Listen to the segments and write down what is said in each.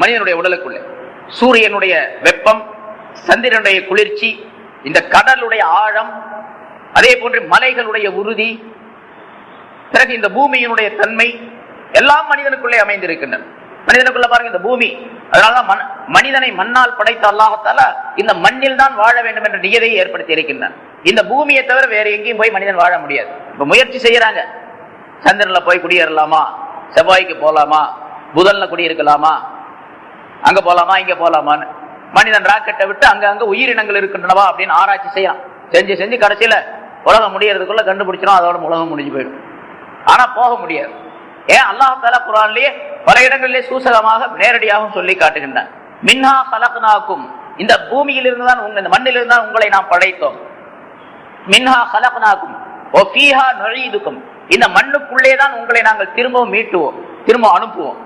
மனிதனுடைய உடலுக்குள்ளே. சூரியனுடைய வெப்பம், சந்திரனுடைய குளிர்ச்சி, இந்த கடலுடைய ஆழம், அதே போன்று மலைகளுடைய உறுதி, பிறகு இந்த பூமியினுடைய தன்மை எல்லாம் மனிதனுக்குள்ளே அமைந்திருக்கின்றன. மனிதனுக்குள்ள பாருங்க இந்த பூமி. அதனாலதான் மனிதனை மண்ணால் படைத்த அல்லாஹ்தால இந்த மண்ணில் தான் வாழ வேண்டும் என்ற நியதியை ஏற்படுத்தி இருக்கின்றான். இந்த பூமியை தவிர வேற எங்கேயும் போய் மனிதன் வாழ முடியாது. இப்ப முயற்சி செய்யறாங்க, சந்திரன்ல போய் குடியேறலாமா, செவ்வாய்க்கு போலாமா, புதன்ல குடியிருக்கலாமா, அங்க போலாமா இங்க போலாமான்னு. மனிதன் ராக்கெட்டை விட்டு அங்க உயிரினங்கள் இருக்கின்றனவா அப்படின்னு ஆராய்ச்சி செய்யலாம். செஞ்சு கடைசியில உலகம் முடியறதுக்குள்ள கண்டுபிடிச்சிடும், அதோட உலகம் முடிஞ்சு போயிடும். ஆனா போக முடியாது. ஏன்? அல்லாஹ் தஆலா குர்ஆனிலே பல இடங்களிலே சூசகமாக நேரடியாகவும் சொல்லி காட்டுகின்றான். மின்ஹா கலக்னாக்கும், இந்த பூமியில் இருந்துதான், இந்த மண்ணில் இருந்தால் உங்களை நாம் படைத்தோம். மின்ஹா கலக்னாக்கும் வ ஃபீஹா நுஈதுக்கும், இந்த மண்ணுக்குள்ளே தான் உங்களை நாங்கள் திரும்பவும் மீட்டுவோம், திரும்ப அனுப்புவோம்.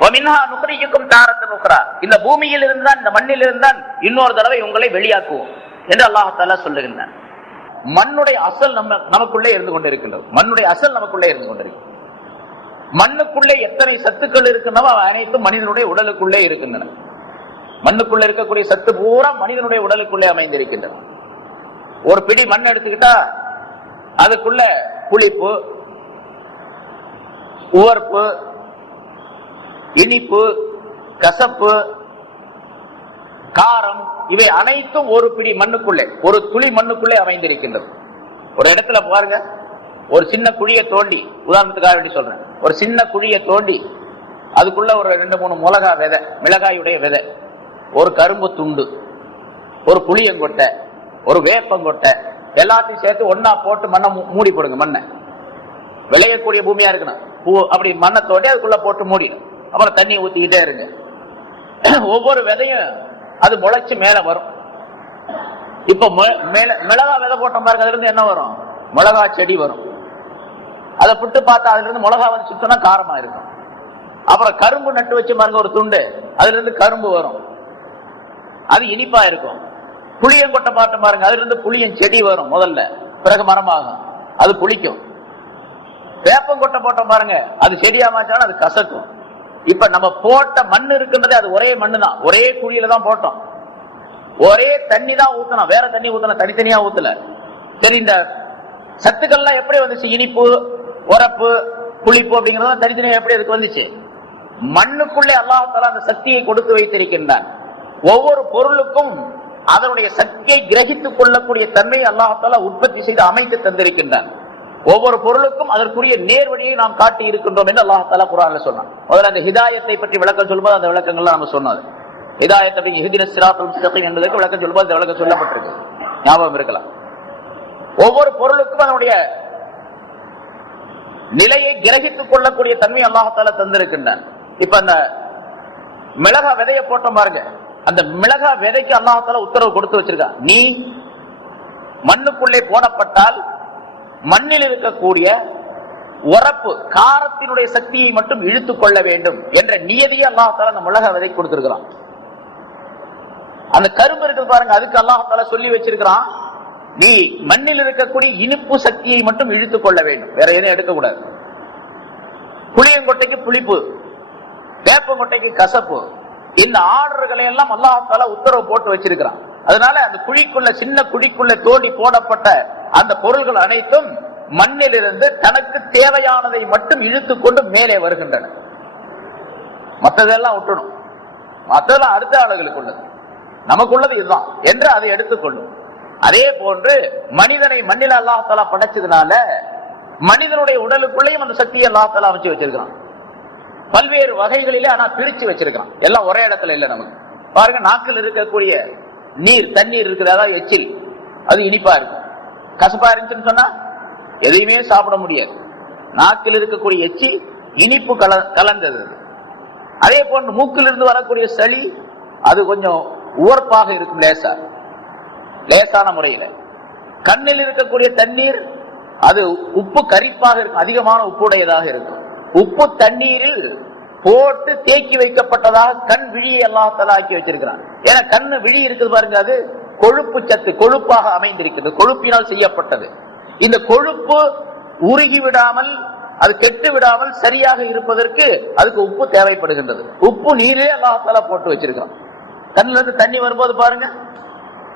வ மின்ஹா நுக்ரிஜுக்கும் தாரத்தன் உக்ரா, இந்த பூமியில் இருந்தான், இந்த மண்ணில் இருந்தான் இன்னொரு தடவை உங்களை வெளியாக்குவோம் என்று அல்லாஹ் தஆலா சொல்லுகின்றான். மண்ணுடைய அசல் நமக்குள்ளே இருந்து கொண்டிருக்கின்றது. மண்ணுடைய அசல் நமக்குள்ளே இருந்து கொண்டிருக்கிறது. மண்ணுக்குள்ளே எத்தனை சத்துக்கள் இருக்கின்றனவோ அனைத்தும் மனிதனுடைய உடலுக்குள்ளே இருக்கின்றன. மண்ணுக்குள்ள இருக்கக்கூடிய சத்து பூரா மனிதனுடைய உடலுக்குள்ளே அமைந்திருக்கின்றன. ஒரு பிடி மண் எடுத்துக்கிட்டா அதுக்குள்ள புளிப்பு, உவர்ப்பு, இனிப்பு, கசப்பு, காரம், இவை அனைத்தும் ஒரு பிடி மண்ணுக்குள்ளே, ஒரு துளி மண்ணுக்குள்ளே அமைந்திருக்கின்றது. ஒரு இடத்துல பாருங்க, ஒரு சின்ன குழியை தோண்டி, உதாரணத்துக்காக வேண்டி சொல்றேன், ஒரு சின்ன குழியை தோண்டி அதுக்குள்ள ஒரு 2-3 மிளகாய் விதை, மிளகாயுடைய விதை, ஒரு கரும்பு துண்டு, ஒரு புளியங்கொட்டை, ஒரு வேப்பங்கொட்டை, எல்லாத்தையும் சேர்த்து ஒன்னா போட்டு மண்ணை மூடி போடுங்க. மண்ணை விளையக்கூடிய பூமியா இருக்கணும், அப்படி மண்ணை தோண்டி அதுக்குள்ள போட்டு மூடி, அப்புறம் தண்ணி ஊத்திக்கிட்டே இருங்க. ஒவ்வொரு விதையும் அது முளைச்சு மேல வரும். இப்ப மிளகா விதை போட்ட பாருங்க, அதுல இருந்து என்ன வரும்? மிளகா செடி வரும். அதை புட்டு பார்த்தா அதுல இருந்து மிளகா வந்து சுத்தனா காரமா இருக்கும். அப்புறம் கரும்பு நட்டு வச்சு பாருங்க, ஒரு துண்டு, அதுல இருந்து கரும்பு வரும், அது இனிப்பா இருக்கும். புளியங்கொட்டை பாட்டு பாருங்க, அதுல இருந்து புளியன் செடி வரும் முதல்ல, பிறகு மரமாகும், அது புளிக்கும். வேப்பங்கொட்டை போட்ட பாருங்க, அது செடியா மாச்சாலும் அது கசக்கும். இப்ப நம்ம போட்ட மண் இருக்கின்றது அது ஒரே மண்ணு தான், ஒரே குழியில தான் போட்டோம், ஒரே தண்ணி தான் ஊத்தணும், வேற தண்ணி ஊத்தணும், தனித்தனியா ஊத்தல. சரி, இந்த சத்துக்கள்லாம் எப்படி வந்துச்சு? இனிப்பு, உரப்பு, புளிப்பு அப்படிங்கறது தனித்தனியா எப்படி அதுக்கு வந்துச்சு? மண்ணுக்குள்ளே அல்லாஹ் தஆலா அந்த சக்தியை கொடுத்து வைத்திருக்கின்றான். ஒவ்வொரு பொருளுக்கும் அதனுடைய சக்தியை கிரகித்துக் கொள்ளக்கூடிய தன்மையை அல்லாஹ் தஆலா உற்பத்தி செய்து அமைத்து தந்திருக்கின்றான். ஒவ்வொரு பொருளுக்கும் அதற்குரிய நேர்வழியை நாம் காட்டி இருக்கின்றோம் என்று அல்லாஹ் தஆலா குர்ஆன்ல சொன்னான். முதல்ல அந்த ஹிதாயத்தை பற்றி விளக்கம் சொல்லும்போது அந்த விளக்கங்கள்லாம் நம்ம சொன்னது. ஹிதாயத் அப்படி இஹ்தினஸ் ஸிராத்தல் முஸ்தகீம் என்பதற்கு விளக்கம் சொல்லும்போது அந்த விளக்கம் சொல்லப்பட்டிருக்கு, ஞாபகம் இருக்கலாம். ஒவ்வொரு பொருளுக்கும் அதனுடைய நிலையை கிரகித்துக் கொள்ளக்கூடிய தன்மை அல்லாஹ் தஆலா தந்திருக்கின்றான். இப்ப அந்த மிளகா விதையை போட்டோம் பாருங்க, அந்த மிளகா விதைக்கு அல்லாஹ் தஆலா உத்தரவு கொடுத்து வச்சிருக்கான். நீ மண்ணுக்குள்ளே போடப்பட்டால் மண்ணில் இருக்கக்கூடிய உரப்பு, காரத்தினுடைய சக்தியை மட்டும் இழுத்துக் கொள்ள வேண்டும் என்ற நியதியை அல்லாஹ் தஆலா அந்த மிளகா விதை கொடுத்திருக்கிறான். அந்த கரும்பு இருக்கு பாருங்க, அதுக்கு அல்லாஹ் தஆலா சொல்லி வச்சிருக்கிறான், நீ மண்ணில் இருக்கக்கூடிய இனிப்பு சக்தியை மட்டும் இழுத்துக் கொள்ள வேண்டும், வேற எதுவும் எடுக்கக்கூடாது. புளியங்கொட்டைக்கு புளிப்பு, வேப்பங்கொட்டைக்கு கசப்பு, இந்த ஆர்டர்களை எல்லாம் அல்லாஹ் தஆலா உத்தரவு போட்டு வச்சிருக்கிறான். அதனால அந்த குழிக்குள்ள, சின்ன குழிக்குள்ள தோண்டி போடப்பட்ட அந்த பொருள்கள் அனைத்தும் மண்ணிலிருந்து தனக்கு தேவையானதை மட்டும் இழுத்துக் கொண்டு மேலே வருகின்றன. மற்றதெல்லாம் விட்டணும், மற்றதெல்லாம் அடுத்த ஆளுகளுக்கு உள்ளது, நமக்குள்ளது இதுதான் என்று அதை எடுத்துக்கொள்ளும். அதே போன்று மனிதனை மண்ணில் அல்லாஹ் தஆலா படைச்சதுனால மனிதனுடைய உடலுக்குள்ளேயும் அந்த சக்தியை அல்லாஹ் தஆலா அமைச்சு வச்சிருக்கான். பல்வேறு வகைகளிலே ஆனா பிரிச்சு வச்சிருக்கான், எல்லாம் ஒரே இடத்துல இல்ல. நமக்கு பாருங்க, நாக்கில் இருக்கக்கூடிய நீர், தண்ணீர் இருக்குது, அதாவது எச்சில், அது இனிப்பா இருக்கும். கசப்பா இருந்துச்சுன்னு சொன்னா எதையுமே சாப்பிட முடியாது. நாக்கில் இருக்கக்கூடிய எச்சில் இனிப்பு கலந்தது. அதே போன்று மூக்கில் இருந்து வரக்கூடிய சளி அது கொஞ்சம் உவர்ப்பாக இருக்கும், லேசான முறையில. கண்ணில் இருக்கக்கூடிய தண்ணீர் அது உப்பு கரிப்பாக இருக்கும், அதிகமான உப்புடையதாக இருக்கும். உப்பு தண்ணீரில் போட்டு தேக்கி வைக்கப்பட்டதாக கண் விழியை அல்லாஹ் தஆலா ஆக்கி வச்சிருக்கிறான். ஏன்னா கண்ணு விழி இருக்குது பாருங்க, அது கொழுப்பு சத்து, கொழுப்பாக அமைந்திருக்கிறது, கொழுப்பினால் செய்யப்பட்டது. இந்த கொழுப்பு உருகி விடாமல் அது கெட்டு விடாமல் சரியாக இருப்பதற்கு அதுக்கு உப்பு தேவைப்படுகின்றது. உப்பு நீரே அல்லாஹ் போட்டு வச்சிருக்கான். கண்ணுல இருந்து தண்ணி வரும்போது பாருங்க,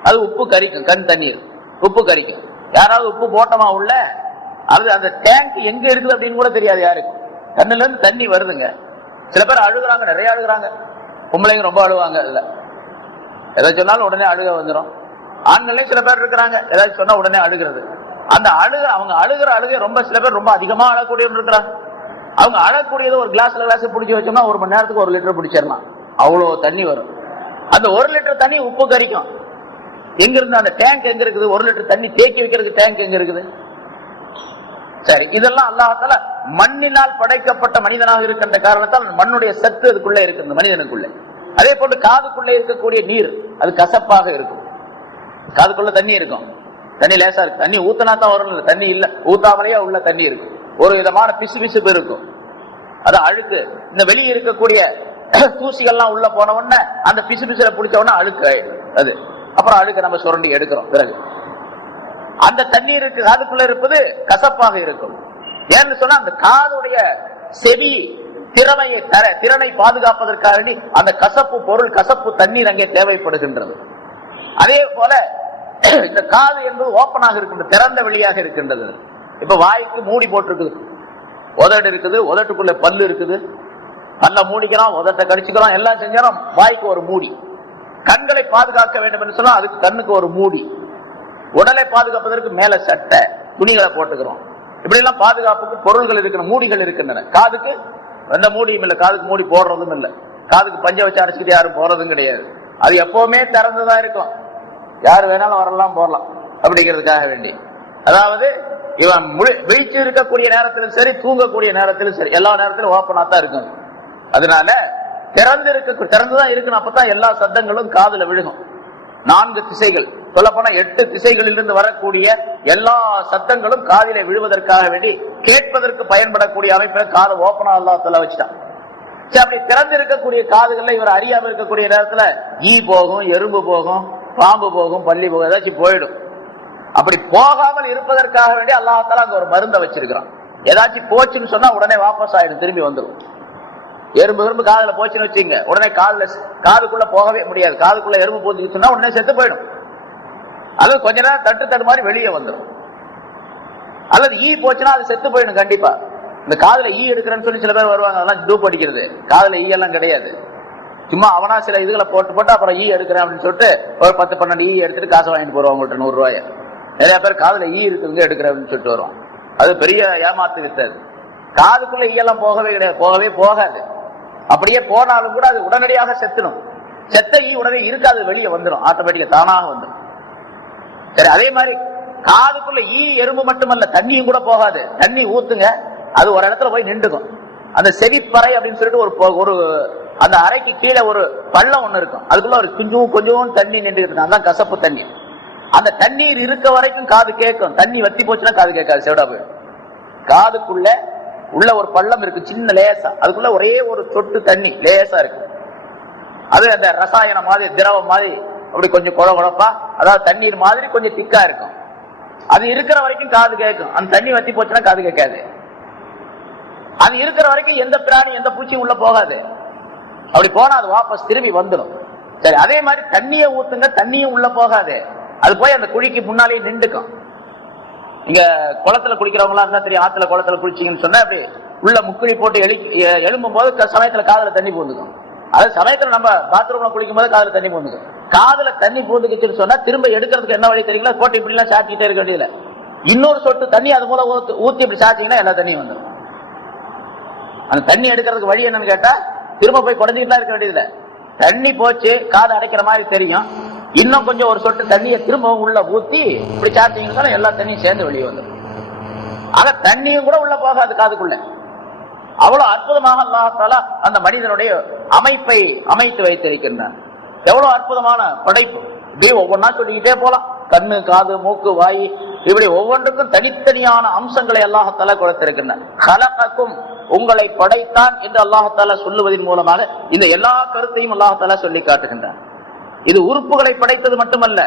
அது உப்பு கரிக்கும். கண் தண்ணீர் உப்பு கரிக்கும். யாராவது உப்பு போட்டமா உள்ள, அது அந்த டேங்க் எங்க இருக்குது அப்படின்னு கூட தெரியாது யாருக்கும். கண்ணுல இருந்து தண்ணி வருதுங்க. சில பேர் அழுகுறாங்க, நிறைய அழுகுறாங்க. பொம்பளைங்க ரொம்ப அழுவாங்க. அதுல ஏதாச்சும் சொன்னாலும் உடனே அழுக வந்துடும். ஆண்களே சில பேர் இருக்கிறாங்க, ஏதாச்சும் சொன்னா உடனே அழுகிறது. அந்த அவங்க அழுகிற அழுகை ரொம்ப, சில பேர் ரொம்ப அதிகமா அழக்கூடியவங்க இருக்கிறாங்க. அவங்க அழக்கூடியது ஒரு கிளாஸ் பிடிச்சி வச்சோம்னா 1 மணி நேரத்துக்கு 1 லிட்டர் பிடிச்சிடலாம். அவ்வளவு தண்ணி வரும். அந்த 1 லிட்டர் தண்ணி உப்பு கரிக்கும். எங்க இருந்து அந்த டேங்க் எங்க இருக்குது? 1 லிட்டர் தண்ணி தேக்கி வைக்கிறதுக்கு டேங்க் எங்க இருக்குது? சரி, இதெல்லாம் அல்லாஹ்தால மண்ணினால் படைக்கப்பட்ட மனிதனாக இருக்கின்ற காரணத்தால் மண்ணுடைய சத்து அதுக்குள்ள இருக்குது மனிதனுக்குள்ள. அதே போன்று காதுக்குள்ளே இருக்கக்கூடிய நீர் அது கசப்பாக இருக்கும். காதுக்குள்ள தண்ணி இருக்கும், தண்ணி லேசா இருக்கு. தண்ணி ஊத்தனா தான் வரும், தண்ணி இல்ல ஊத்தாமலேயே உள்ள தண்ணி இருக்கு. ஒரு விதமான பிசுபிசுப்பு இருக்கும். அது அழுக்கு. இந்த வெளியே இருக்கக்கூடிய தூசிகள்லாம் உள்ள போன உடனே அந்த பிசுபிசுல பிடிச்ச உடனே அழுக்கு அது. அப்புறம் அழுக்க நம்ம சுரண்டி எடுக்கிறோம். பிறகு அந்த தண்ணீருக்கு காதுக்குள்ள இருப்பது கசப்பாக இருக்கும். ஏன்னு சொன்னா அந்த காதுடைய செவி திறனை பாதுகாப்பதற்காக அந்த கசப்பு பொருள், கசப்பு தண்ணீர் அங்கே தேவைப்படுகின்றது. அதே போல இந்த காது என்பது ஓப்பனாக இருக்கின்றது, திறந்த வெளியாக இருக்கின்றது. இப்ப வாய்க்கு மூடி போட்டிருக்குது, உதடு இருக்குது, உதட்டுக்குள்ள பல்லு இருக்குது, பல்ல மூடிக்கிறோம், உதட்டை கடிச்சுக்கிறோம், எல்லாம் செஞ்சாலும் வாய்க்கு ஒரு மூடி. கண்களை பாதுகாக்க வேண்டும் என்று சொன்னா அதுக்கு கண்ணுக்கு ஒரு மூடி. உடலை பாதுகாப்பதற்கு மேல சட்டை துணிகளை போட்டுக்கிறோம். இப்படி எல்லாம் பாதுகாப்புக்கு பொருள்கள் இருக்கின்றன, மூடிகள் இருக்கின்றன. காதுக்கு எந்த மூடியும் இல்லை, காதுக்கு மூடி போடுறதும் இல்லை. காதுக்கு பஞ்ச வச்சு அரைச்சிக்கிட்டு யாரும் போறதும் கிடையாது. அது எப்பவுமே திறந்துதான் இருக்கும், யாரு வேணாலும் வரலாம் போடலாம் அப்படிங்கிறதுக்காக வேண்டி. அதாவது இவன் விழிச்சு இருக்கக்கூடிய நேரத்திலும் சரி, தூங்கக்கூடிய நேரத்திலும் சரி, எல்லா நேரத்திலும் ஓப்பனா தான் இருக்கும். அதனால திறந்துதான் இருக்கணும். அப்பதான் எல்லா சத்தங்களும் காதுல விழுகும். 4 திசைகள், சொல்ல போனா 8 திசைகளிலிருந்து வரக்கூடிய எல்லா சத்தங்களும் காதிலே விழுவதற்காக வேண்டி கேட்பதற்கு பயன்படக்கூடிய அமைப்பில் காது ஓப்பனா அல்லாஹ் வச்சுட்டான். அப்படி திறந்து இருக்கக்கூடிய காதுகள்ல இவர் அறியாம இருக்கக்கூடிய நேரத்துல ஈ போகும், எறும்பு போகும், பாம்பு போகும், பள்ளி போகும், ஏதாச்சும் போயிடும். அப்படி போகாமல் இருப்பதற்காக வேண்டி அல்லாஹ் அங்க ஒரு மருந்தை வச்சிருக்கிறான். ஏதாச்சும் போச்சுன்னு சொன்னா உடனே வாபஸ் ஆயிடும், திரும்பி வந்துடும். எறும்பு காதுல போச்சுன்னு வச்சுங்க, உடனே காதுக்குள்ள போகவே முடியாது. காதுக்குள்ள எறும்பு போச்சுன்னு சொன்னா உடனே செத்து போயிடும். அல்லது கொஞ்ச நேரம் தட்டு மாதிரி வெளியே வந்துடும். அல்லது ஈ போச்சுன்னா அது செத்து போயிடும் கண்டிப்பா. இந்த காதுல ஈ எடுக்கிறேன்னு சொல்லி சில பேர் வருவாங்க, அதெல்லாம் டூப் அடிக்கிறது. காதுல ஈ எல்லாம் கிடையாது, சும்மா அவனா சில இதுகளை போட்டு அப்புறம் ஈ எடுக்கிறேன் அப்படின்னு சொல்லிட்டு ஒரு 10-12 ஈ எடுத்துட்டு காசு வாங்கிட்டு போடுவாங்க உங்கள்கிட்ட 100 ரூபாய். நிறைய பேர் காதுல ஈ இருக்குங்க எடுக்கிறேன் அப்படின்னு சொல்லிட்டு வருவான். அது பெரிய ஏமாத்து வித்தது. காதுக்குள்ள ஈயெல்லாம் போகவே கிடையாது, போகவே போகாது. அப்படியே போனாலும் கூட அது உடனடியாக செத்துடும். செத்த ஈ உடனே இருக்காது, வெளியே வந்துடும், ஆட்டோமேட்டிக்கா தானாக வந்துடும். சரி, அதே மாதிரி காதுக்குள்ள ஈ எறும்பு மட்டுமல்ல, தண்ணியும் கூட போகாது. தண்ணி ஊத்துங்க, அது ஒரு இடத்துல போய் நின்றுக்கும். அந்த செவிப்பறை அப்படின்னு சொல்லிட்டு ஒரு அந்த அறைக்கு கீழே ஒரு பள்ளம் ஒண்ணு இருக்கும், அதுக்குள்ள ஒரு கொஞ்சம் தண்ணி நின்று இருக்கும். அதான் கசப்பு தண்ணீர். அந்த தண்ணீர் இருக்க வரைக்கும் காது கேட்கும். தண்ணி வத்தி போச்சுன்னா காது கேட்காது, செவிடா போயிடும். காதுக்குள்ள உள்ள ஒரு பள்ளம் இருக்கு, சின்ன லேசா, அதுக்குள்ள ஒரே ஒரு சொட்டு தண்ணி லேசா இருக்கு. அது அந்த ரசாயன மாதிரி, திரவம் மாதிரி, அப்படி கொஞ்சம் குழப்பா, அதாவது தண்ணீர் மாதிரி கொஞ்சம் திக்கா இருக்கும். அது இருக்கிற வரைக்கும் காது கேட்கும். அந்த தண்ணி வத்தி போச்சுன்னா காது கேட்காது. அது இருக்கிற வரைக்கும் எந்த பிராணி எந்த பூச்சியும் உள்ள போகாது. அப்படி போனா அது வாபஸ் திரும்பி வந்துடும். சரி, அதே மாதிரி தண்ணியை ஊத்துங்க, தண்ணியும் உள்ள போகாது. அது போய் அந்த குழிக்கு முன்னாலேயே நின்றுக்கும். இங்க குளத்துல குளிக்கிறவங்களா இருந்தா தெரியும், ஆத்துல குளத்துல குளிச்சிங்கன்னு சொன்னா அப்படி உள்ள முக்குழி போட்டு எழும்பும் போது சமயத்துல காதுல தண்ணி பூந்துக்கும். அது சமயத்துல நம்ம பாத்ரூம்ல குளிக்கும் போது காதுல தண்ணி பூந்துக்கும். காதுல தண்ணி பூந்துக்குச்சுன்னு சொன்னா திரும்ப எடுக்கிறதுக்கு என்ன வழி தெரியுங்களா? போட்டு இப்படி எல்லாம் சாட்டிக்கிட்டே இருக்க வேண்டியதுல இன்னொரு சொட்டு தண்ணி அது மூலம் ஊத்தி இப்படி சாட்டிங்கன்னா எல்லா தண்ணியும் வந்துடும். அந்த தண்ணி எடுக்கிறதுக்கு வழி என்னன்னு கேட்டா திரும்ப போய் குறைஞ்சிக்கிட்டா இருக்க வேண்டியதுல, தண்ணி போச்சு காது அடைக்கிற மாதிரி தெரியும், இன்னும் கொஞ்சம் ஒரு சொட்டு தண்ணியை திரும்பவும் உள்ள ஊத்தி இப்படி சாட்டிங்கன்னா எல்லா தண்ணியும் சேர்ந்து வெளியே வந்துடும். ஆக தண்ணியும் கூட உள்ள போகாது காதுக்குள்ள. அவ்வளவு அற்புதமாக அல்லாஹ் தஆலா அந்த மனிதனுடைய அமைப்பை அமைத்து வைத்திருக்கின்றான். எவ்வளவு அற்புதமான படைப்பு! இப்படி ஒவ்வொன்றா சொல்லிக்கிட்டே போலாம். கண்ணு, காது, மூக்கு, வாய், இப்படி ஒவ்வொன்றுக்கும் தனித்தனியான அம்சங்களை அல்லாஹ் தஆலா கொடுத்திருக்கின்றான். கலகக்கும், உங்களை படைத்தான் என்று அல்லாஹ் தஆலா சொல்லுவதன் மூலமாக இந்த எல்லா கருத்தையும் அல்லாஹ் தஆலா சொல்லி காட்டுகின்றான். இது உறுப்புகளை படைத்தது மட்டுமல்ல,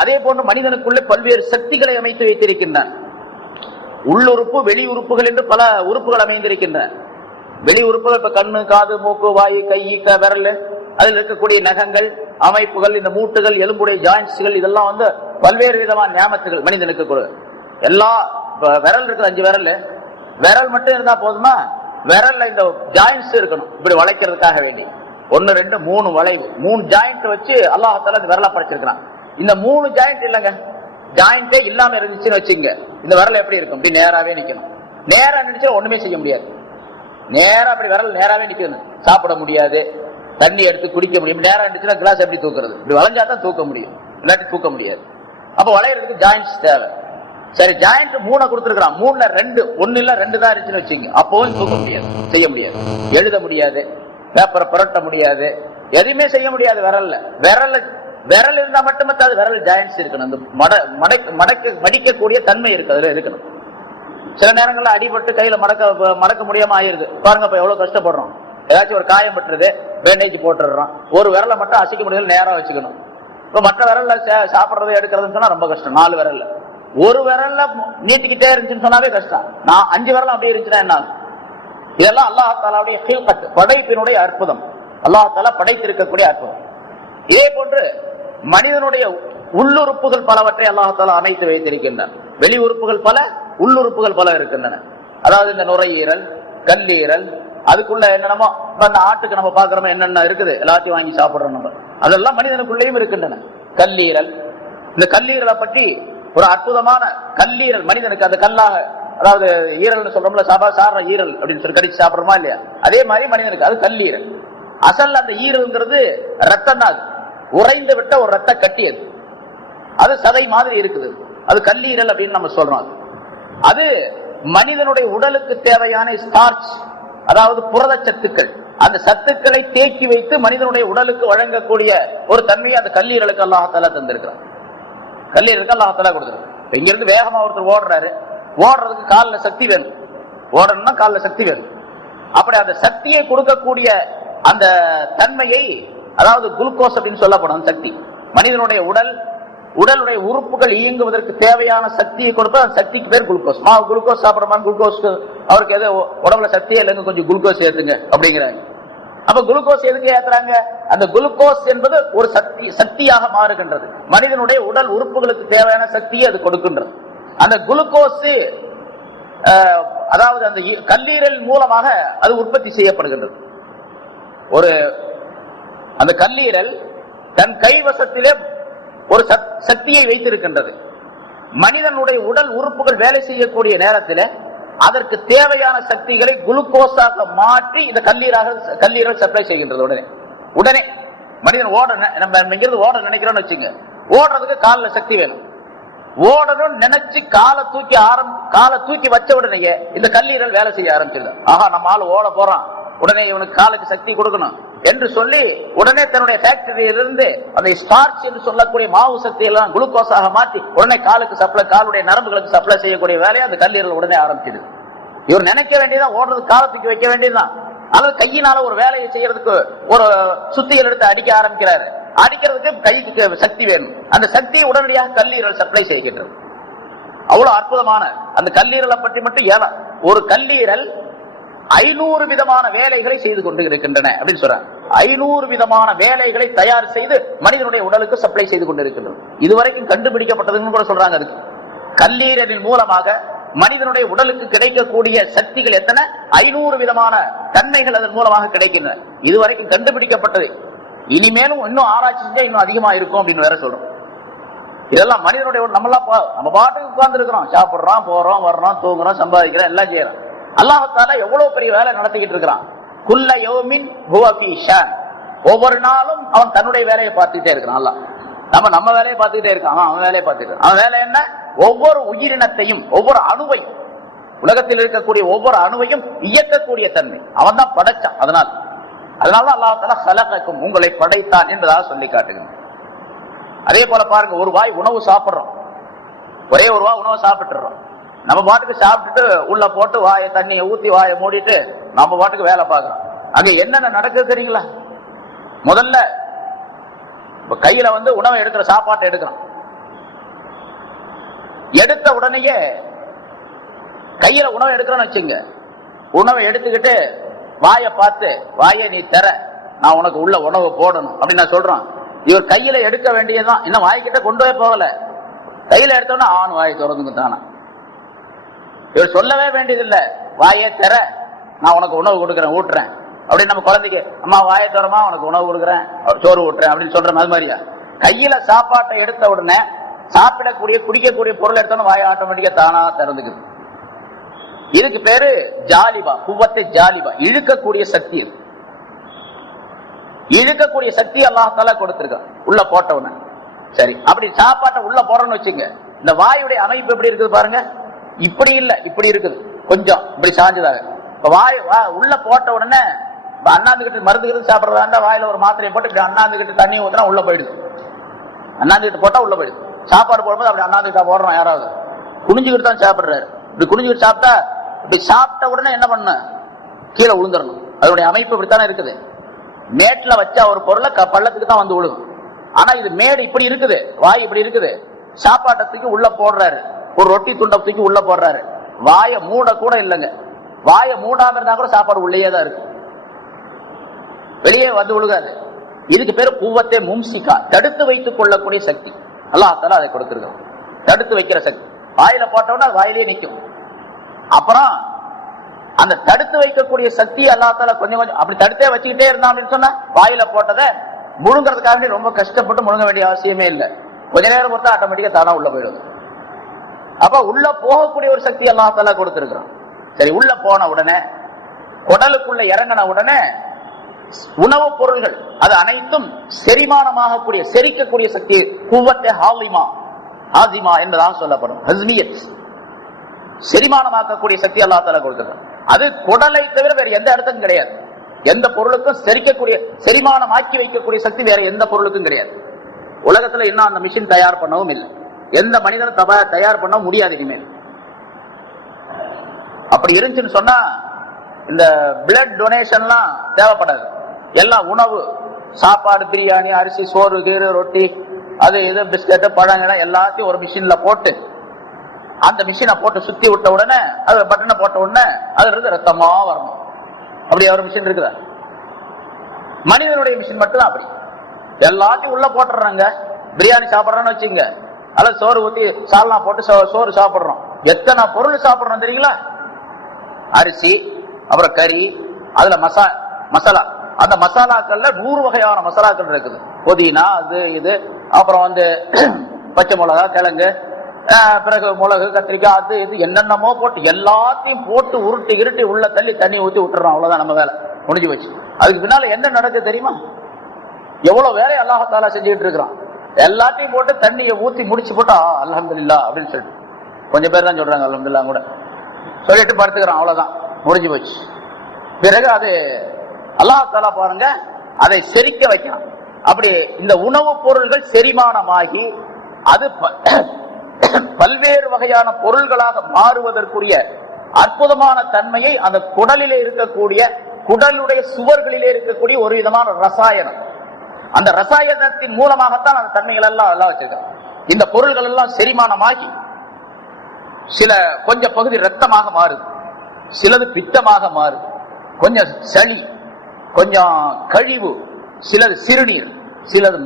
அதே போன்று மனிதனுக்குள்ளே பல்வேறு சக்திகளை அமைத்து வைத்திருக்கின்றான். உள்ளுறுப்பு வெளி உறுப்புகள் என்று பல உறுப்புகள் அமைந்திருக்கின்றன. வெளி உறுப்புகள் இப்ப கண்ணு, காது, மூக்கு, வாயு, கை, விரல், அதில் இருக்கக்கூடிய நகங்கள், அமைப்புகள், இந்த மூட்டுகள், எலும்புடைய ஜாயின்ட்ஸ்கள், இதெல்லாம் வந்து பல்வேறு விதமான ஞாபகத்துகள் மனிதனுக்கு கொடு. எல்லா விரல் இருக்கிற 5 விரல், விரல் மட்டும் இருந்தா போதுமா? விரல்ல இந்த ஜாயின்ட்ஸ் இருக்கணும், இப்படி வளைக்கிறதுக்காக வேண்டி 1 2 3 வளைவு, 3 ஜாயிண்ட் வச்சு அல்லாஹ் இந்த விரலை படைச்சிருக்கிறான். இந்த 3 ஜாயிண்ட் இல்லைங்க, ஜாயிண்டே இல்லாம இருந்துச்சுன்னு வச்சுங்க, இந்த விரல் எப்படி இருக்கும்? இப்படி நேராவே நிக்கணும். நேரா நினைச்சா ஒண்ணுமே செய்ய முடியாது. நேரா அப்படி விரல் நேராவே நிக்கணும். சாப்பிட முடியாது, தண்ணி எடுத்து குடிக்க முடியும். நேரா இருந்துச்சுன்னா கிளாஸ் எப்படி தூக்குறது? இப்படி வளைஞ்சா தான் தூக்க முடியும், இல்லாட்டி தூக்க முடியாது. அப்ப வளையறதுக்கு ஜாயிண்ட்ஸ் தேவை. சரி, ஜாயிண்ட் 3 கொடுத்துருக்கான், 3ல 2, 1 இல்ல 2 தான் இருந்துச்சுன்னு வச்சுங்க, அப்பவும் தூக்க முடியாது, செய்ய முடியாது. எழுத முடியாது, பேப்பரை புரட்ட முடியாது, எதுவுமே செய்ய முடியாது. விரல் இருந்தா மட்டுமே அது விரல் ஜாயிண்ட்ஸ் இருக்கணும். அந்த மடிக்கக்கூடிய தன்மை இருக்கு, அதுல இருக்கணும். சில நேரங்கள்ல அடிபட்டு கையில மடக்க முடியாம ஆயிருது பாருங்க. இப்ப எவ்வளவு கஷ்டப்படுறோம். ஏதாச்சும் ஒரு காயம் பட்டுறது, பேண்டேஜ் போட்டுடுறோம். ஒரு விரலை மட்டும் அசைக்க முடியல, நேரா வச்சுக்கணும். இப்ப மற்ற விரல்ல சாப்பிடுறது எடுக்கிறதுன்னு சொன்னா ரொம்ப கஷ்டம். 4 விரல்ல ஒரு விரல்ல நீட்டிக்கிட்டே இருந்துச்சுன்னு சொன்னாவே கஷ்டம். 5 விரலும் அப்படியே இருந்துச்சுன்னா என்ன? இதெல்லாம் அல்லாஹ் தஆலாவுடைய ஹில்கத், படைப்பினுடைய அற்புதம். அல்லாஹ் தஆலா படைத்திருக்கக்கூடிய அற்புதம். இதே போன்று மனிதனுடைய உள்ளுறுப்புகள் பலவற்றை அல்லாஹ் தஆலா அமைத்து வைத்திருக்கின்றான். வெளி உறுப்புகள் பல, உள்ளுறுப்புகள் பல இருக்கின்றன. அதாவது இந்த நுரையீரல், கல்லீரல், அதுக்குள்ள என்னென்னமோ அந்த ஆட்டுக்கு நம்ம பாக்குறோமோ என்னென்ன இருக்குது, எல்லாத்தையும் வாங்கி சாப்பிடுறோம் நம்ம. அதெல்லாம் மனிதனுக்குள்ளேயும் இருக்கின்றன. கல்லீரல், இந்த கல்லீரலை பற்றி ஒரு அற்புதமான கல்லீரல் மனிதனுக்கு அந்த கல்லாக, அதாவது ஈரல் சொல்றோம்ல, சாப்பிட ஈரல் அப்படின்னு சொல்லி கடிச்சு சாப்பிடுறோமா இல்லையா, அதே மாதிரி மனிதனுக்கு அது கல்லீரல். அசல் அந்த ஈரல்ங்கிறது ரத்தம் தான், உறைந்து விட்ட ஒரு ரத்த கட்டியது, அது சதை மாதிரி இருக்குது, அது கல்லீரல் அப்படின்னு நம்ம சொல்றோம். அது மனிதனுடைய உடலுக்கு தேவையான ஸ்டார்ச், அதாவது புரத சத்துக்கள், அந்த சத்துக்களை தேக்கி வைத்து மனிதனுடைய உடலுக்கு வழங்கக்கூடிய ஒரு தன்மையை அந்த கல்லீரலுக்கு அல்லாஹ் தஆலா தந்திருக்கிறான். கல்லீரலுக்கு அல்லாஹ் தஆலா கொடுத்திருக்கான். இங்கிருந்து வேகமா ஒருத்தர் ஓடுறாரு, ஓடுறதுக்கு காலில் சக்தி வேணும், ஓடணும்னா காலில் சக்தி வேணும். அப்படி அந்த சக்தியை கொடுக்கக்கூடிய அந்த தன்மையை, அதாவது குளுக்கோஸ் அப்படின்னு சொல்லப்படும் சக்தி, மனிதனுடைய உடலுடைய உறுப்புகள் இயங்குவதற்கு தேவையான சக்தியை கொடுப்ப அந்த சக்திக்கு பேர் குளுக்கோஸ். குளுக்கோஸ் சாப்பிடுறமா, குளுக்கோஸ் அவருக்கு எது உடம்புல சக்தியே இல்லைங்க, கொஞ்சம் குளுக்கோஸ் ஏத்துங்க அப்படிங்கிறாங்க. அப்ப குளுக்கோஸ் எதுக்கு ஏத்துறாங்க? அந்த குளுக்கோஸ் என்பது ஒரு சக்தியாக மாறுகின்றது. மனிதனுடைய உடல் உறுப்புகளுக்கு தேவையான சக்தியை அது கொடுக்கின்றது. அந்த குளுக்கோஸ் அதாவது அந்த கல்லீரல் மூலமாக அது உற்பத்தி செய்யப்படுகின்றது. அந்த கல்லீரல் தன் கைவசத்திலே ஒரு சக்தியை வைத்திருக்கின்றது. மனிதனுடைய உடல் உறுப்புகள் வேலை செய்யக்கூடிய நேரத்தில் அதற்கு தேவையான சக்திகளை குளுக்கோஸாக மாற்றி இந்த கல்லீரல் சப்ளை செய்கின்றது. உடனே மனிதன் நம்ம இங்கிருந்து ஓட நினைக்கிறோம்னு வச்சுங்க, ஓடுறதுக்கு காலில் சக்தி வேணும். ஓடணும் நினைச்சு காலை தூக்கி வச்ச உடனேயே இந்த கல்லீரல் வேலை செய்ய ஆரம்பிச்சிருது. ஆஹா, நம்ம ஆள் ஓட போறான், உடனே இவனுக்கு காலுக்கு சக்தி கொடுக்கணும் என்று சொல்லி உடனே தன்னுடைய ஃபேக்டரியிலிருந்து அந்த ஸ்டார்ச் என்று சொல்லக்கூடிய மாவு சக்தி எல்லாம் குளுக்கோஸாக மாற்றி உடனே காலுடைய நரம்புகளுக்கு சப்ளை செய்யக்கூடிய வேலையை அந்த கல்லீரல் உடனே ஆரம்பிச்சிடுது. இவர் நினைக்க வேண்டியதான், ஓடுறதுக்கு காலத்துக்கு வைக்க வேண்டியதுதான். அல்லது கையினால ஒரு வேலையை செய்யறதுக்கு ஒரு சுத்திகள் எடுத்து அடிக்க ஆரம்பிக்கிறாரு, அடிக்கிறதுக்கு கைக்கு சக்தி வேணும். அந்த சக்தியை உடனடியாக கல்லீரல் சப்ளை செய்கின்றது. அவ்வளவு அற்புதமான அந்த கல்லீரலை பற்றி மட்டும் ஒரு கல்லீரல் 500 விதமான வேலைகளை செய்து கொண்டு இருக்கின்றன அப்படின்னு சொல்றாங்க. 500 விதமான வேலைகளை தயார் செய்து மனிதனுடைய உடலுக்கு சப்ளை செய்து கொண்டு இருக்கின்றது. இதுவரைக்கும் கண்டுபிடிக்கப்பட்டதுன்னு கூட சொல்றாங்க. அதுக்கு கல்லீரலின் மூலமாக மனிதனுடைய உடலுக்கு கிடைக்கக்கூடிய சக்திகள் எத்தனை? 500 விதமான தன்மைகள் அதன் மூலமாக கிடைக்கின்றன. இதுவரைக்கும் கண்டுபிடிக்கப்பட்டது. இனிமேலும் இன்னும் ஆராய்ச்சி செஞ்சா இன்னும் அதிகமா இருக்கும் அப்படின்னு வேற சொல்றோம். இதெல்லாம் மனிதனுடைய நம்ம பாட்டுக்கு உட்கார்ந்து இருக்கிறோம், சாப்பிடுறோம், போறோம், வர்றோம், தூங்குறோம், சம்பாதிக்கிறோம், எல்லாம் செய்யறோம். அல்லாஹ் தஆலா எவ்வளவு பெரிய வேலை நடத்திக்கிட்டு இருக்கிறான். குல்ல யௌமின் ஹுவ ஃபீ ஷான், ஒவ்வொரு நாளும் அவன் தன்னுடைய வேலையை பார்த்துக்கிட்டே இருக்கிறான். அல்லாஹ் நம்ம வேலையை பார்த்துக்கிட்டே இருக்கான், அவன் வேலையை பார்த்துக்கிட்டு. அவன் வேலை என்ன? ஒவ்வொரு உயிரினத்தையும், ஒவ்வொரு அணுவையும், உலகத்தில் இருக்கக்கூடிய ஒவ்வொரு அணுவையும் இயக்கக்கூடிய தன்மை அவன் தான் படைச்சான். அதனால அல்லாஹ் தஆலா ஹலகக்கும், உங்களை படைத்தான் என்பதாக சொல்லி காட்டுகிறான். அதே போல பாருங்க, ஒரு வாய் உணவு சாப்பிடுறோம், ஒரே ஒரு வாய் உணவு சாப்பிட்டுறோம். நம்ம பாட்டுக்கு சாப்பிட்டுட்டு உள்ள போட்டு வாயை தண்ணியை ஊத்தி வாயை மூடிட்டு நம்ம பாட்டுக்கு வேலை பார்க்கிறோம். அங்க என்னென்ன நடக்குது தெரியுங்களா? முதல்ல கையில உணவை எடுக்கிற, சாப்பாட்டை எடுக்கிறோம். எடுத்த உடனேயே கையில உணவை எடுக்கிறோன்னு வச்சுங்க, உணவை எடுத்துக்கிட்டு வாயை பார்த்து, வாயை நீ தர, நான் உனக்கு உள்ள உணவு போடணும் அப்படின்னு நான் சொல்றோம். இவர் கையில எடுக்க வேண்டியதுதான், இன்னும் வாய்க்கிட்ட கொண்டு போய் போகல. கையில எடுத்தோன்னா ஆண் வாயை திறந்துங்க தானே. இவர் சொல்லவே வேண்டியதில்லை, வாயை தர, நான் உனக்கு உணவு கொடுக்குறேன், ஊட்டுறேன் அப்படின்னு. நம்ம குழந்தைக்கு அம்மா வாயை தரமா, உனக்கு உணவு கொடுக்குறேன், சோறு ஊட்டுறேன் அப்படின்னு சொல்றேன். அது மாதிரியா கையில சாப்பாட்டை எடுத்த உடனே சாப்பிடக்கூடிய குடிக்கக்கூடிய பொருள் எடுத்தோன்னு வாயை ஆட்டோமேட்டிக்கா தானா திறந்துக்குது. இதுக்கு பேரு ஜாலிபா, குவத்தை ஜாலிபா, இழுக்கக்கூடிய சக்தி. இது இழுக்கக்கூடிய சக்தி அல்லாஹ் தஆலா கொடுத்திருக்கான் உள்ள போட்டவன. சரி, அப்படி சாப்பாட்டை உள்ள போறோம்னு வச்சுங்க, இந்த வாயுடைய அமைப்பு எப்படி இருக்குது பாருங்க. இப்படி இல்ல, இப்படி இருக்குது, கொஞ்சம் இப்படி சாஞ்சுதாக. இப்ப வாய் உள்ள போட்ட உடனே அண்ணாந்துகிட்டு மருந்துகிட்டு சாப்பிடறதா வாயில ஒரு மாத்திரையை போட்டு இப்படி அண்ணாந்துகிட்டு தண்ணி ஊத்தினா உள்ள போயிடுது. அண்ணாந்துகிட்டு போட்டா உள்ள போயிடுது. சாப்பாடு போடும்போது அப்படி அண்ணாந்துகிட்டா போடுறோம், யாராவது குனிஞ்சுக்கிட்டு தான் சாப்பிடுறாரு. இப்படி குனிஞ்சுக்கிட்டு சாப்பிட்டா, இப்படி சாப்பிட்ட உடனே என்ன பண்ண, கீழே விழுந்துடணும். அதனுடைய அமைப்பு இப்படித்தானே இருக்குது. மேட்ல வச்சா ஒரு பொருளை பள்ளத்துக்கு தான் வந்து விழுகும். ஆனா இது மேடு இப்படி இருக்குது, வாய் இப்படி இருக்குது. சாப்பாட்டத்துக்கு உள்ள போடுறாரு, ஒரு ரொட்டி துண்டத்துக்கு உள்ள போடுறாரு. வாயை மூட கூட இல்லைங்க. வாயை மூடாம இருந்தா கூட சாப்பாடு உள்ளேயே தான் இருக்கு, வெளியே வந்து விழுகாது. இதுக்கு பேரு குவத்தே மும்சிகா, தடுத்து வைத்துக் கொள்ளக்கூடிய சக்தி. அல்லாஹ் தஆலா அதை கொடுத்திருக்கான், தடுத்து வைக்கிற சக்தி. வாயில போட்டோம்னா வாயிலே நிற்கும். அப்புறம் அந்த தடுத்து வைக்கக்கூடிய சக்தி அல்லாஹ் தஆலா கொஞ்சம் கொஞ்சம் அப்படி தடுத்தே வச்சுக்கிட்டே இருந்தான் அப்படின்னு சொன்னா, வாயில போட்டதை முழுங்கிறதுக்காக ரொம்ப கஷ்டப்பட்டு முழுங்க வேண்டிய அவசியமே இல்லை. கொஞ்ச நேரம் பொறுத்தா ஆட்டோமேட்டிக்கா தானா உள்ள போயிடும். அப்ப உள்ள போகக்கூடிய ஒரு சக்தி அல்லாஹ் தஆலா கொடுத்திருக்கிறான். சரி, உள்ள போன உடனே, குடலுக்குள்ள இறங்கின உடனே உணவுப் பொருள்கள் அது அனைத்தும் செரிமானமாகக்கூடிய, செரிக்கக்கூடிய சக்தி குவத்தே ஹாலிமா, ஹாசிமா என்பதாக சொல்லப்படும். ஹஸ்மியத், செரிமானமாக்கக்கூடிய சக்தி அல்லாஹ் தஆலா கொடுத்திருக்கிறான். அது குடலை தவிர வேற எந்த இடத்துக்கும் கிடையாது. எந்த பொருளுக்கும் செரிக்கக்கூடிய, செரிமானம் ஆக்கி வைக்கக்கூடிய சக்தி வேற எந்த பொருளுக்கும் கிடையாது. உலகத்துல இன்னும் அந்த மிஷின் தயார் பண்ணவும் இல்லை. எந்த மனிதனும் தயார் பண்ண முடியாது இனிமேல். அப்படி இருந்துச்சுன்னு சொன்னா இந்த பிளட் டொனேஷன்லாம் தேவைப்படாது. எல்லாம் உணவு, சாப்பாடு, பிரியாணி, அரிசி, சோறு, கீரை, ரொட்டி, அது இது, பிஸ்கட், பழங்கள் எல்லாத்தையும் ஒரு மிஷின்ல போட்டு, அந்த மிஷினை போட்டு சுத்தி விட்ட உடனே, அது பட்டனை போட்ட உடனே அதுல இருந்து ரத்தமா வரணும். அப்படி ஒரு மிஷின் இருக்குதா? மனிதனுடைய மிஷின் மட்டும் தான் அப்படி. எல்லாத்தையும் உள்ள போட்டுறாங்க. பிரியாணி சாப்பிட்றோன்னு வச்சுங்க, அல்லது சோறு ஊத்தி சால்னா போட்டு சோறு சாப்பிடுறோம். எத்தனை பொருள் சாப்பிடுறோம் தெரியுங்களா? அரிசி, அப்புறம் கறி, அதுல மசாலா. அந்த மசாலாக்கள்ல 100 வகையான மசாலாக்கள் இருக்குது. புதினா, அது இது, அப்புறம் வந்து பச்சை மிளகா, கிழங்கு, பிறகு மிளகு, கத்திரிக்காய், அது இது என்னென்னமோ போட்டு எல்லாத்தையும் போட்டு உருட்டி இருட்டி உள்ள தள்ளி தண்ணி ஊற்றி விட்டுறோம். அவ்வளவுதான் நம்ம வேலை முடிஞ்சு வச்சு. அதுக்கு பின்னால என்ன நடக்குது தெரியுமா? எவ்வளவு வேலை அல்லாஹ் தஆலா செஞ்சுட்டு இருக்கிறான். எல்லாத்தையும் போட்டு தண்ணியை ஊத்தி முடிச்சு போட்டா அல்ஹம்துலில்லாஹ் அப்படின்னு சொல்லிட்டு கொஞ்சம் பேர் தான் சொல்றாங்க அல்ஹம்துலில்லாஹ் கூட சொல்லிட்டு படுத்துக்கிறான். அவ்வளவுதான், முடிஞ்சு போச்சு. பிறகு அது அல்லாஹ் தஆலா பாருங்க, அதை செரிக்க வைக்கிறான். அப்படி இந்த உணவுப் பொருள்கள் செரிமானமாகி அது பல்வேறு வகையான பொருள்களாக மாறுவதற்குரிய அற்புதமான தன்மையை அந்த குடலிலே இருக்கக்கூடிய, குடலுடைய சுவர்களிலே இருக்கக்கூடிய ஒரு விதமான ரசாயனம், அந்த ரசாயனத்தின் மூலமாகத்தான் அந்த தன்மைகள் எல்லாம் வச்சிருக்காங்க. இந்த பொருள்கள் எல்லாம் செரிமானமாகி சில கொஞ்சம் பகுதி ரத்தமாக மாறுது, சிலது பித்தமாக மாறுது, கொஞ்சம் சளி, கொஞ்சம் கழிவு, சிலது சிறுநீர், சிலது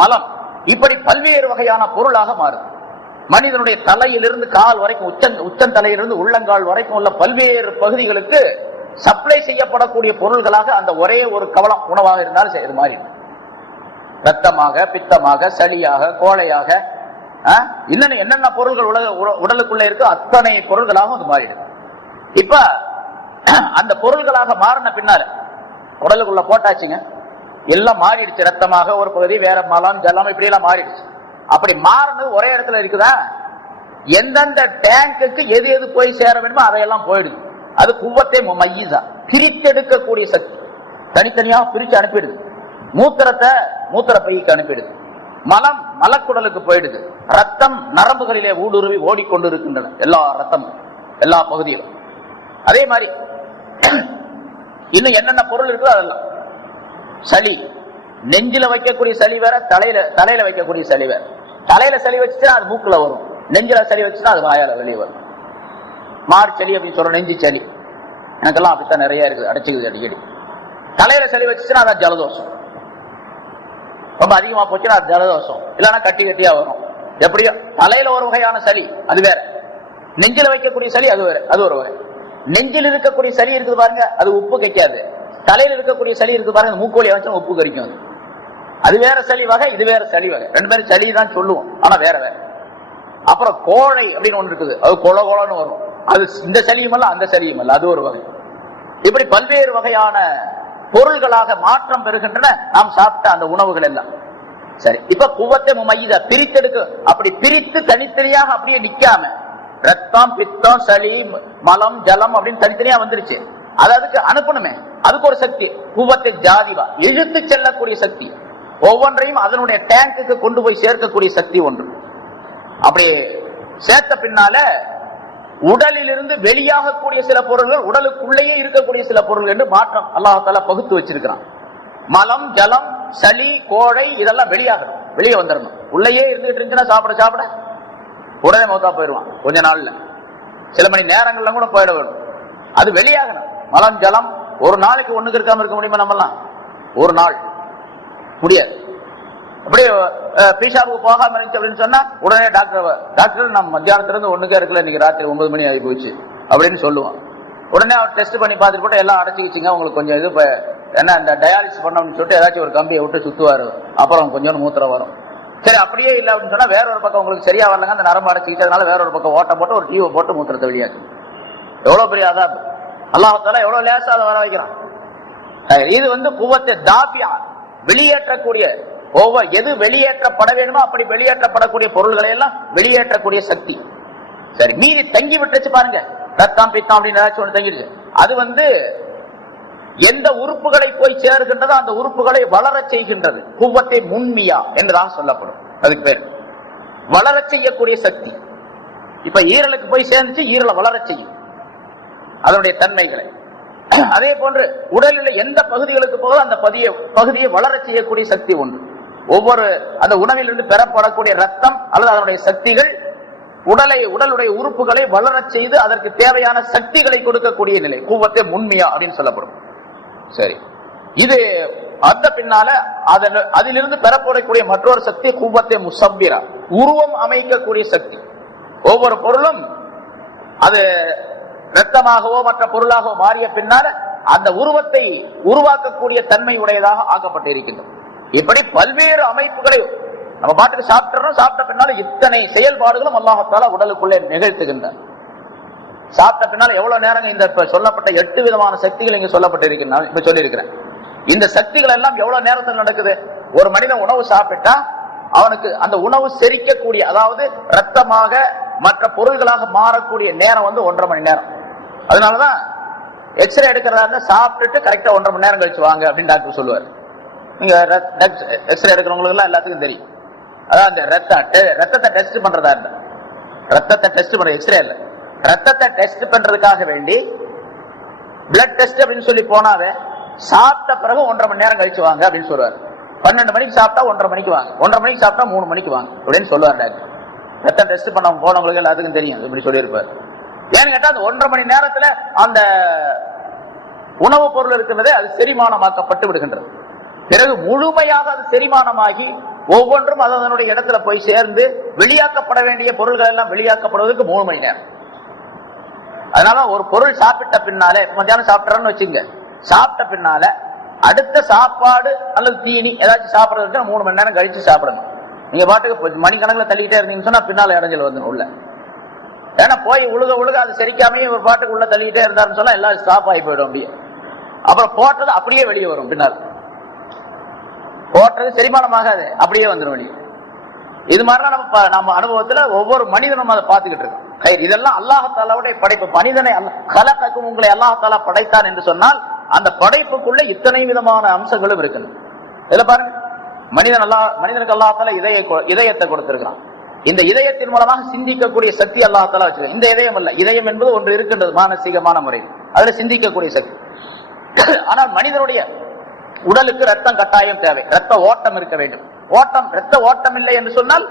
மலம், இப்படி பல்வேறு வகையான பொருளாக மாறுது. மனிதனுடைய தலையிலிருந்து கால் வரைக்கும், உச்சன் தலையிலிருந்து உள்ளங்கால் வரைக்கும் உள்ள பல்வேறு பகுதிகளுக்கு சப்ளை செய்யப்படக்கூடிய பொருள்களாக அந்த ஒரே ஒரு கவலம் உணவாக இருந்தாலும் இது மாதிரி ரத்தமாக, பித்தமாக, சளியாக, கோழையாக, இன்னும் என்னென்ன பொருள்கள் உடலுக்குள்ள இருக்கு அத்தனை பொருள்களாகவும் அது மாறிடுது. இப்ப அந்த பொருள்களாக மாறின பின்னால உடலுக்குள்ள போட்டாச்சுங்க, எல்லாம் மாறிடுச்சு. ரத்தமாக ஒரு பகுதி, வேற மலம், ஜலம், இப்படி எல்லாம் மாறிடுச்சு. அப்படி மாறினது ஒரே இடத்துல இருக்குதா? எந்தெந்த டேங்குக்கு எது எது போய் சேர வேண்டுமோ அதையெல்லாம் போயிடுது. அது குவத்தே முமையிஸா, பிரித்தெடுக்கக்கூடிய சக்தி. தனித்தனியாக பிரிச்சு அனுப்பிடுது. மூத்திர பைக்கு அனுப்பிடுது. மலம் மலக்குடலுக்கு போயிடுது. ரத்தம் நரம்புகளிலே ஊடுருவி ஓடிக்கொண்டு இருக்கின்றன, எல்லா ரத்தம், எல்லா பகுதியிலும். அதே மாதிரி இன்னும் என்னென்ன பொருள் இருக்கோ அதெல்லாம். சளி, நெஞ்சில வைக்கக்கூடிய சளி வேற, தலையில வைக்கக்கூடிய சளி வேற. தலையில சளி வச்சுட்டா அது மூக்குல வரும், நெஞ்சில சளி வச்சுட்டா அது வாயால வெளியே வரும். மாறு சளி அப்படின்னு சொல்ற நெஞ்சு சளி, எனக்கெல்லாம் அப்படித்தான் நிறைய இருக்குது, அடைச்சிக்குது அடிக்கடி. தலையில சளி வச்சுச்சுன்னா அதான் ஜலதோஷம், ரொம்ப அதிகமா போச்சுன்னா அது ஜலதோஷம், இல்லைன்னா கட்டி கட்டியா வரும். எப்படியோ தலையில ஒரு வகையான சளி அது வேற, நெஞ்சில வைக்கக்கூடிய சளி அது வேற, அது ஒரு வகை. நெஞ்சில் இருக்கக்கூடிய சளி இருக்குது பாருங்க, அது உப்பு கைக்காது. தலையில இருக்கக்கூடிய சளி இருக்குது பாருங்க, மூக்கோலியா வச்சா உப்பு கறிக்கும். அது வேற சளி வகை, இது வேற சளி வகை. ரெண்டு பேரும் சளி தான் சொல்லுவோம், ஆனா வேற வேற. அப்புறம் கோழை அப்படின்னு ஒன்று இருக்குது, அது கொல கொலன்னு வரும். அது இந்த சளியும் அல்ல அந்த சளியும் அல்ல, அது ஒரு வகை. இப்படி பல்வேறு வகையான பொருள்களாக மாற்றம் பெறுகின்றன நாம் சாப்பிட்ட அந்த உணவுகள் எல்லாம். சரி, இப்ப குவத்தை முமையித பிரித்தெடுக்க, அப்படி பிரித்து தனித்தனியாக அப்படியே நிக்காம ரத்தம் பித்தம் சளி மலம் ஜலம் அப்படின்னு தனித்தனியா வந்துருச்சு. அது அதுக்கு அனுப்பணுமே, அதுக்கு ஒரு சக்தி குவத்தை ஜாதிவா இழுத்து செல்லக்கூடிய சக்தி, ஒவ்வொன்றையும் அதனுடைய டேங்குக்கு கொண்டு போய் சேர்க்கக்கூடிய சக்தி ஒன்று. அப்படி சேர்த்த பின்னால உடலில் இருந்து வெளியாகக்கூடிய சில பொருள்கள் உடலுக்குள்ளேயே இருக்கக்கூடிய சில பொருள்கள் என்று மாற்றம் அல்லாஹ் பகுத்து வச்சிருக்கிறான். மலம் ஜலம் சளி கோழை இதெல்லாம் வெளியாகணும், வெளியே வந்துடணும். உள்ளேயே இருந்துட்டு இருந்துச்சுன்னா சாப்பிட சாப்பிட உடனே மௌத்தா போயிடுவான், கொஞ்ச நாள்ல சில மணி நேரங்கள்ல கூட போயிட வேணும். அது வெளியாகணும். மலம் ஜலம் ஒரு நாளைக்கு ஒண்ணுக்கு இருக்காம இருக்க முடியுமா? நம்மலாம் ஒரு நாள் முடியாது. அப்படியே பீஷாவுக்கு போகாம இருந்துச்சு அப்படின்னு சொன்னா உடனே டாக்டர் நம்ம மத்தியானத்துல இருந்து ஒண்ணுக்கே இருக்கல, இன்னைக்கு ராத்திரி 9 மணி ஆகி போச்சு அப்படின்னு சொல்லுவான். உடனே அவர் டெஸ்ட் பண்ணி பார்த்துட்டு கூட எல்லாம் அடைச்சிக்கிச்சிங்க, உங்களுக்கு கொஞ்சம் இது என்ன இந்த டயாலிசிஸ் பண்ணணும்னு சொல்லிட்டு ஏதாச்சும் ஒரு கம்பியை விட்டு சுத்துவாரு, அப்புறம் கொஞ்சம் மூத்திரம் வரும். சரி, அப்படியே இல்லை அப்படின்னு சொன்னா வேற ஒரு பக்கம் உங்களுக்கு சரியா வரலங்க, அந்த நரம்பு அடைச்சிக்கிட்டதுனால வேற ஒரு பக்கம் ஓட்டம் போட்டு ஒரு டியூவை போட்டு மூத்திரத்தை வெளியாக்கு. எவ்வளவு பெரிய அதாப்! அல்லாஹ் எவ்வளவு லேசா அதை வர வைக்கிறான். இது குவத்தை தாபியா வெளியேற்றக்கூடிய, ஒவ்வொரு எது வெளியேற்றப்பட வேண்டுமோ அப்படி வெளியேற்றப்படக்கூடிய பொருள்களை எல்லாம் வெளியேற்றக்கூடிய சக்தி. சரி, மீறி தங்கி விட்டுச்சு பாருங்க, ரத்தம் பித்தம் அப்படின்னு ஏதாச்சும் ஒன்று தங்கிடுச்சு. அது எந்த உறுப்புகளை போய் சேருகின்றதோ அந்த உறுப்புகளை வளர செய்கின்றது. குவத்தை முன்மியா என்றுதான் சொல்லப்படும். அதுக்கு பேர் வளர செய்யக்கூடிய சக்தி. இப்ப ஈரலுக்கு போய் சேர்ந்துச்சு, ஈரலை வளர செய்யும் அதனுடைய தன்மைகளை. அதே போன்று உடலில் எந்த பகுதிகளுக்கு போகுதோ அந்த பகுதியை வளர செய்யக்கூடிய சக்தி உண்டு. ஒவ்வொரு அந்த உணவிலிருந்து பெறப்படக்கூடிய ரத்தம் அல்லது அதனுடைய சக்திகள் உடலுடைய உறுப்புகளை வளர செய்து அதற்கு தேவையான சக்திகளை கொடுக்கக்கூடிய நிலை குவத்தை முன்மியா அப்படின்னு சொல்லப்படும். சரி, இது அந்த பின்னால அதிலிருந்து பெறப்படக்கூடிய மற்றொரு சக்தி குவத்தை முசப்பிரா, உருவம் அமைக்கக்கூடிய சக்தி. ஒவ்வொரு பொருளும் அது ரத்தமாகவோ மற்ற பொருளாகவோ மாறிய பின்னால அந்த உருவத்தை உருவாக்கக்கூடிய தன்மை உடையதாக ஆக்கப்பட்டிருக்கின்றது. இப்படி பல்வேறு அமைப்புகளை நம்ம பாட்டுக்கு சாப்பிட்டோம், சாப்பிட்ட பின்னால இத்தனை செயல்பாடுகளும் அல்லாஹ் தஆலா உடலுக்குள்ளே நிகழ்த்துகின்றார். சாப்பிட்ட பின்னால எவ்வளவு நேரம் இந்த சொல்லப்பட்ட 8 விதமான சக்திகள் இங்க சொல்லப்பட்டிருக்கிறார். இப்ப சொல்லியிருக்கிறேன், இந்த சக்திகள் எல்லாம் எவ்வளவு நேரத்தில் நடக்குது? ஒரு மனிதன் உணவு சாப்பிட்டா அவனுக்கு அந்த உணவு செரிக்கக்கூடிய, அதாவது ரத்தமாக மற்ற பொருள்களாக மாறக்கூடிய நேரம் 1.5 மணி நேரம். அதனாலதான் எக்ஸ்ரே எடுக்கிறதா இருந்தா சாப்பிட்டுட்டு கரெக்டா 1.5 மணி நேரம் கழிச்சு வாங்க அப்படின்னு டாக்டர் சொல்லுவார். நீங்க எக்ஸ்ரே எடுக்கிறவங்களுக்கு எல்லாம் எல்லாத்துக்கும் தெரியும். அதான் அந்த ரத்தத்தை டெஸ்ட் பண்றதா இருந்தா, ரத்தத்தை டெஸ்ட் பண்ற எக்ஸ்ரே இல்ல, ரத்தத்தை டெஸ்ட் பண்றதுக்காக வேண்டி பிளட் டெஸ்ட் அப்படின்னு சொல்லி போனாவே சாப்பிட்ட பிறகு 1.5 மணி நேரம் கழிச்சு வாங்க அப்படின்னு சொல்லுவார். 12 மணிக்கு சாப்பிட்டா 1.5 மணிக்கு வாங்க, 1.5 மணிக்கு சாப்பிட்டா 3 மணிக்கு வாங்க அப்படின்னு சொல்லுவார் டாக்டர். ரத்தம் டெஸ்ட் பண்ண போனவங்களுக்கு எல்லாத்துக்கும் தெரியும் இப்படி சொல்லியிருப்பார். ஏன்னு கேட்டா அந்த 1.5 மணி நேரத்துல அந்த உணவுப் பொருள் இருக்கிறதே அது செரிமானமாக்கப்பட்டு விடுகின்றது. பிறகு முழுமையாக அது செரிமானமாகி ஒவ்வொன்றும் அதனுடைய இடத்துல போய் சேர்ந்து வெளியாக்கப்பட வேண்டிய பொருள்கள் எல்லாம் வெளியாக்கப்படுவதற்கு 3 மணி நேரம். அதனால ஒரு பொருள் சாப்பிட்ட பின்னாலே, மத்தியானம் சாப்பிட்றன்னு வச்சுங்க, சாப்பிட்ட பின்னால அடுத்த சாப்பாடு அல்லது தீனி ஏதாச்சும் சாப்பிட்றதுக்கு 3 மணி நேரம் கழிச்சு சாப்பிடணும். நீங்க பாட்டுக்கு மணிக்கணக்கில் தள்ளிக்கிட்டே இருந்தீங்கன்னு சொன்னா பின்னால இடைஞ்சல் வந்துடும் உள்ள. ஏன்னா போய் உழுக அது செரிக்காமே ஒரு பாட்டுக்கு உள்ள தள்ளிக்கிட்டே இருந்தாருன்னு சொன்னா எல்லாம் ஸ்டாப் ஆகி போயிடும். அப்படியே அப்புறம் போட்டது அப்படியே வெளியே வரும். பின்னால் போட்டது செரிமானமாகாது, அப்படியே வந்துடும் வெளியே. இது மாதிரிலாம் நம்ம அனுபவத்துல ஒவ்வொரு மனிதனும் அதை பார்த்துக்கிட்டு இருக்கோம். இதெல்லாம் அல்லாஹ் தஆலாவுடைய படைப்பு. மனிதனை கலக்கும் உங்களை அல்லாஹ் தஆலா படைத்தான் என்று சொன்னால் அந்த படைப்புக்குள்ள இத்தனை விதமான அம்சங்களும் இருக்குது. இதுல பாருங்க, மனிதனுக்கு அல்லாஹ் தஆலா இதயத்தை கொடுத்திருக்கிறான். இந்த இதயத்தின் மூலமாக சிந்திக்கக்கூடிய சக்தி அல்லாஹ் தஆலா வச்சிருக்கான். இந்த இதயம் அல்ல, இதயம் என்பது ஒன்று இருக்கின்றது மானசீகமான முறையில், அதுல சிந்திக்கக்கூடிய சக்தி. ஆனால் மனிதனுடைய உடலுக்கு ரத்தம் கட்டாயம் தேவை, ரத்த ஓட்டம் இருக்க வேண்டும். ரத்த ஓட்டம் இல்லை என்று சொன்னால்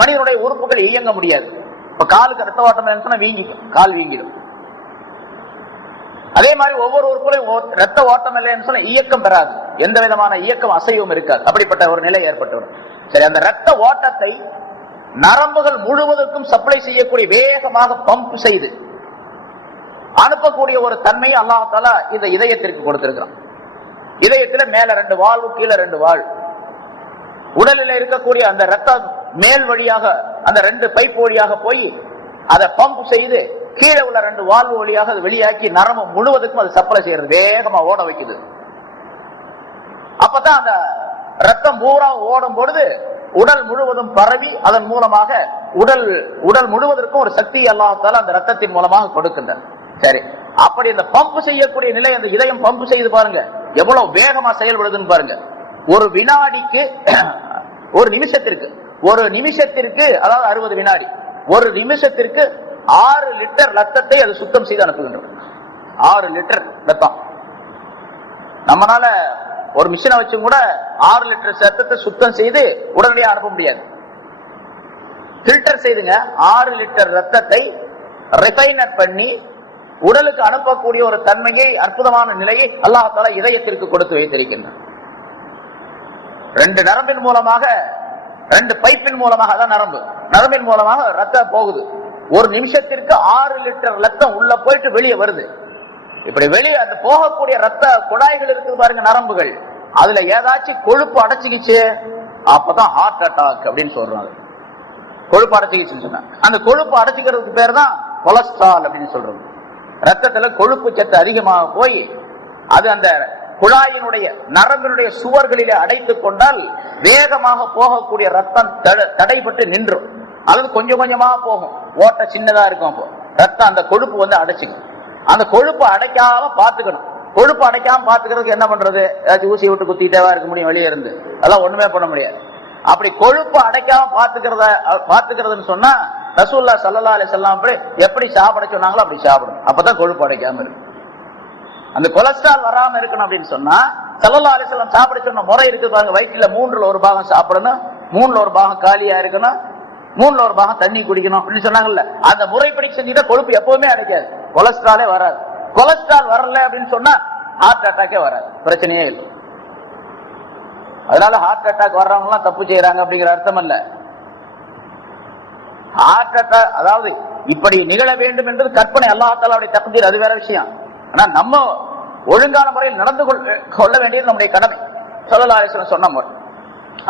மனிதனுடைய உறுப்புகள் இயங்க முடியாது. இப்ப காலுக்கு ரத்த ஓட்டம் இல்லைன்னு வீங்கிக்கும், கால் வீங்கிடும். அதே மாதிரி ஒவ்வொரு உறுப்புலையும் ரத்த ஓட்டம் இல்லைன்னு சொன்னா இயக்கம் பெறாது, எந்த விதமான இயக்கம் அசைவும் இருக்காது. அப்படிப்பட்ட ஒரு நிலை ஏற்பட்டுவிடும். சரி, அந்த ரத்த ஓட்டத்தை நரம்புகள் முழுவதற்கும் சப்ளை செய்யக்கூடிய, வேகமாக பம்ப் செய்து அனுப்பக்கூடிய ஒரு தன்மையை அல்லாஹ் தஆலா இந்த இதயத்திற்கு கொடுத்திருக்கிறான். இதயத்துல மேல 2 வால்வு, கீழே 2 வால்வு. உடலில் இருக்கக்கூடிய அந்த ரத்த மேல் வழியாக அந்த 2 பைப் வழியாக போய் அதை பம்ப் செய்து கீழே உள்ள 2 வால்வு வழியாக அது வெளியாக்கி நரம்பு முழுவதுக்கும் அது சப்ளை செய்யறது, வேகமா ஓட வைக்குது. அப்பதான் அந்த ரத்தம் பூரா ஓடும் பொழுது உடல் முழுவதும் பரவி அதன் மூலமாக உடல் முழுவதற்கும் ஒரு சக்தி அல்லாஹ் தஆலா அந்த ரத்தத்தின் மூலமாக கொடுக்கின்றார். சரி, அப்படி இந்த பம்ப் செய்யக்கூடிய நிலை, அந்த இதயம் பம்ப் செய்து பாருங்க எவ்வளவு வேகமா செயல்படுதுன்னு பாருங்க. ஒரு வினாடிக்கு, ஒரு நிமிஷத்திற்கு அதாவது 60 வினாடி, ஒரு நிமிஷத்திற்கு 6 லிட்டர் ரத்தத்தை அது சுத்தம் செய்து அனுப்புகின்றது. 6 லிட்டர் ரத்தம். நம்மளால ஒரு மிஷினை வச்சு கூட 6 லிட்டர் ரத்தத்தை சுத்தம் செய்து உடனடியாக அனுப்ப முடியாது. பில்டர் செய்துங்க 6 லிட்டர் ரத்தத்தை ரிஃபைனர் பண்ணி உடலுக்கு அனுப்பக்கூடிய ஒரு தன்மையை, அற்புதமான நிலையை அல்லாஹ் தஆலா இதயத்திற்கு கொடுத்து வைத்திருக்கின்றார். 2 நரம்பின் மூலமாக, 2 பைப்பின் மூலமாக, அதான் நரம்பின் மூலமாக ரத்தம் போகுது. ஒரு நிமிஷத்திற்கு 6 லிட்டர் ரத்தம் உள்ள போயிட்டு வெளியே வருது. இப்படி வெளியே அந்த போகக்கூடிய ரத்த குழாய்கள் இருக்குது பாருங்க, நரம்புகள், அதுல ஏதாச்சும் கொழுப்பு அடைச்சிக்கிச்சு, அப்பதான் ஹார்ட் அட்டாக் அப்படின்னு சொல்றாங்க. கொழுப்பு அடைச்சிக்கிச்சுன்னு சொன்னா, அந்த கொழுப்பு அடைச்சிக்கிறதுக்கு பேர் தான் கொலஸ்ட்ரால் அப்படின்னு சொல்றது. ரத்தத்துல கொழுப்பு சத்து அதிகமாக போய் அது அந்த குழாயினுடைய நரம்பினுடைய சுவர்களிலே அடைத்துக் கொண்டால் வேகமாக போகக்கூடிய ரத்தம் தடைபட்டு நின்றும். அது கொஞ்சம் கொஞ்சமா போகும், ஓட்ட சின்னதா இருக்கும். அப்போ ரத்தம் அந்த கொழுப்பு வந்து அடைச்சிக்கும். அந்த கொழுப்பு அடைக்காம பாத்துக்கணும். கொழுப்பு அடைக்காம பாத்துக்கிறதுக்கு என்ன பண்றது? ஏதாச்சும் ஊசி விட்டு குத்திட்டேவா இருக்க முடியும் வெளியே இருந்து? அதெல்லாம் ஒண்ணுமே பண்ண முடியாது. அப்படி கொழுப்பு அடைக்காம பாத்துக்கிறதுன்னு சொன்னா ரசூலுல்லாஹி ஸல்லல்லாஹு அலைஹி வஸல்லம் எப்படி சாப்பிட சொன்னாங்களோ அப்படி சாப்பிடணும். அப்பதான் கொழுப்பு அடைக்காம இருக்கும். அந்த கொலஸ்ட்ரால் வராம இருக்கணும் அப்படின்னு சொன்னா ஸல்லல்லாஹு அலைஹி வஸல்லம் சாப்பிட சொன்ன முறை இருக்கு பாருங்க. வயிற்றுல 3ல் 1 பாகம் சாப்பிடணும், 3ல் 1 பாகம் காலியா இருக்கணும், 3ல் 1 பாகம் தண்ணி குடிக்கணும் அப்படின்னு சொன்னாங்கல்ல. அந்த முறைப்படி செஞ்சுட்டா கொழுப்பு எப்பவுமே அடைக்காது, கொலஸ்ட்ராலே வராது. கொலஸ்ட்ரால் வரல அப்படின்னு சொன்னா ஹார்ட் அட்டாக்கே வராது, பிரச்சனையே இல்லை. அதனால ஹார்ட் அட்டாக் வர்றவங்க எல்லாம் தப்பு செய்யறாங்க அப்படிங்கிற அர்த்தம் அல்ல. ஹார்ட் அட்டாக் அதாவது இப்படி நிகழ வேண்டும் என்பது கற்பனை, அல்லாஹ் தஆலாவுடைய தக்தீர், அது வேற விஷயம். ஆனா நம்ம ஒழுங்கான முறையில் நடந்து கொள்ள வேண்டியது நம்முடைய கடமை, ஸல்லல்லாஹு அலைஹி வஸல்லம் சொன்ன முறை.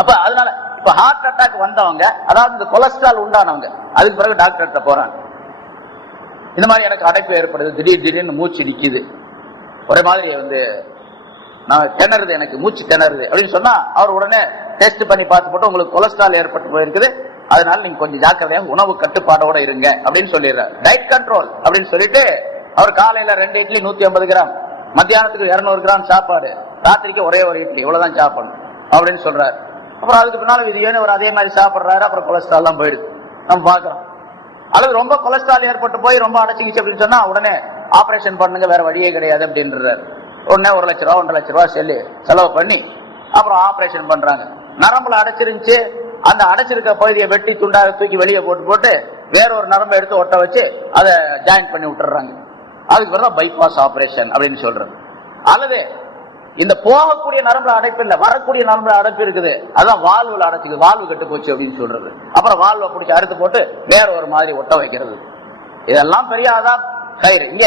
அப்ப அதனால இப்ப ஹார்ட் அட்டாக் வந்தவங்க, அதாவது இந்த கொலஸ்ட்ரால் உண்டானவங்க, அதுக்கு பிறகு டாக்டர்கிட்ட போறாங்க. இந்த மாதிரி எனக்கு அடைப்பு ஏற்படுது, திடீர்னு மூச்சு நிக்குது, ஒரே மாதிரி வந்து நான் திணறுது, எனக்கு மூச்சு திணறுது அப்படின்னு சொன்னா அவர் உடனே டெஸ்ட் பண்ணி பார்த்து போட்டு உங்களுக்கு கொலஸ்ட்ரால் ஏற்பட்டு போயிருக்குது, அதனால நீங்க கொஞ்சம் ஜாக்கிரதையாக உணவு கட்டுப்பாடோட இருங்க அப்படின்னு சொல்லிடுறாரு. டயட் கண்ட்ரோல் அப்படின்னு சொல்லிட்டு அவர் காலையில 2 இட்லி 150 கிராம், மத்தியானத்துக்கு 200 கிராம் சாப்பாடு, ராத்திரிக்கு ஒரே ஒரு இட்லி, இவ்வளவுதான் சாப்பிடணும் அப்படின்னு சொல்றாரு. அப்புறம் அதுக்கு பின்னால விதியான ஒரு அதே மாதிரி சாப்பிடுறாரு. அப்புறம் கொலஸ்ட்ரால் எல்லாம் போயிடுது, நம்ம பாக்குறோம். அல்லது ரொம்ப கொலஸ்ட்ரால் ஏற்பட்டு போய் ரொம்ப அடைச்சிக்கிச்சு அப்படின்னு சொன்னா உடனே ஆபரேஷன் பண்ணுங்க, வேற வழியே கிடையாது அப்படின்றாரு. உடனே 1 லட்ச ரூபா 1.5 லட்ச ரூபா செலவு பண்ணி அப்புறம் ஆபரேஷன் பண்றாங்க. நரம்புல அடைச்சிருந்துச்சு, அந்த அடைச்சிருக்க பகுதியை வெட்டி துண்டாக தூக்கி வெளியே போட்டு வேற ஒரு நரம்பை எடுத்து ஒட்ட வச்சு அதை ஜாயின் பண்ணி விட்டுறாங்க. அதுக்கு பிறகு பைபாஸ் ஆபரேஷன் அப்படின்னு சொல்றது. அல்லது இந்த போகக்கூடிய நரம்புல அடைப்பு இல்ல, வரக்கூடிய நரம்புல அடைப்பு இருக்குது, அதான் வால்வுல அடைச்சிக்கு, வால்வு கட்டு போச்சு அப்படின்னு சொல்றது. அப்புறம் வால்வை பிடிச்சி அறுத்து போட்டு வேற ஒரு மாதிரி ஒட்ட வைக்கிறது. இதெல்லாம் பெரிய அதான் கயிறு. இங்க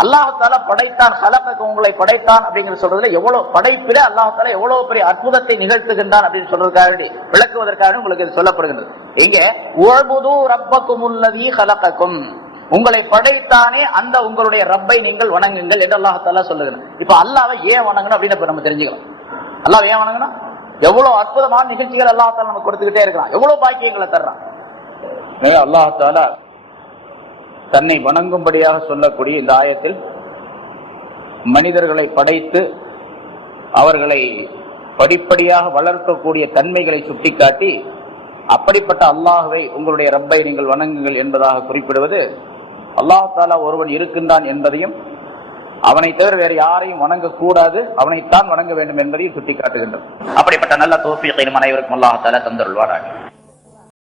அல்லாஹ் தஆலா படைத்தான், ஹலக உங்களை படைத்தான் அப்படிங்கிற சொல்றதுல எவ்வளவு படைப்பில அல்லாஹ் தஆலா எவ்வளவு பெரிய அற்புதத்தை நிகழ்த்துகின்றான் அப்படின்னு சொல்றதுக்காக விளக்குவதற்காக உங்களுக்கு இது சொல்லப்படுகின்றது. இங்க உஅ்புது ரப்பக்குமுல்லதீ ஹலகக்கும், உங்களை படைத்தானே அந்த உங்களுடைய ரப்பை நீங்கள் வணங்குங்கள் என்று அல்லாஹ் தஆலா சொல்லுகிறான். இப்ப அல்லாஹ்வை ஏன் வணங்கணும் அப்படின்னு நம்ம தெரிஞ்சுக்கலாம். அல்லாஹ் ஏன் வணங்கணும்? எவ்வளவு அற்புதமான நிகழ்ச்சிகள் அல்லாஹ் தஆலா நமக்கு கொடுத்துக்கிட்டே இருக்கான், எவ்வளவு பாக்கியங்களை தர்றான். அல்லாஹ் தஆலா தன்னை வணங்கும்படியாக சொல்லக்கூடிய இந்த ஆயத்தில் மனிதர்களை படைத்து அவர்களை படிப்படியாக வளர்க்கக்கூடிய தன்மைகளை சுட்டிக்காட்டி அப்படிப்பட்ட அல்லாஹ்வை உங்களுடைய ரப்பை நீங்கள் வணங்குங்கள் என்பதாக குறிப்பிடுவது அல்லாஹ் தஆலா ஒருவன் இருக்கின்றான் என்பதையும் அவனை தவிர வேறு யாரையும் வணங்கக்கூடாது, அவனைத்தான் வணங்க வேண்டும் என்பதையும் சுட்டிக்காட்டுகின்றது. அப்படிப்பட்ட நல்ல தௌஃபீகை அனைவருக்கும் அல்லாஹ் தஆலா தந்தருள்வாராக.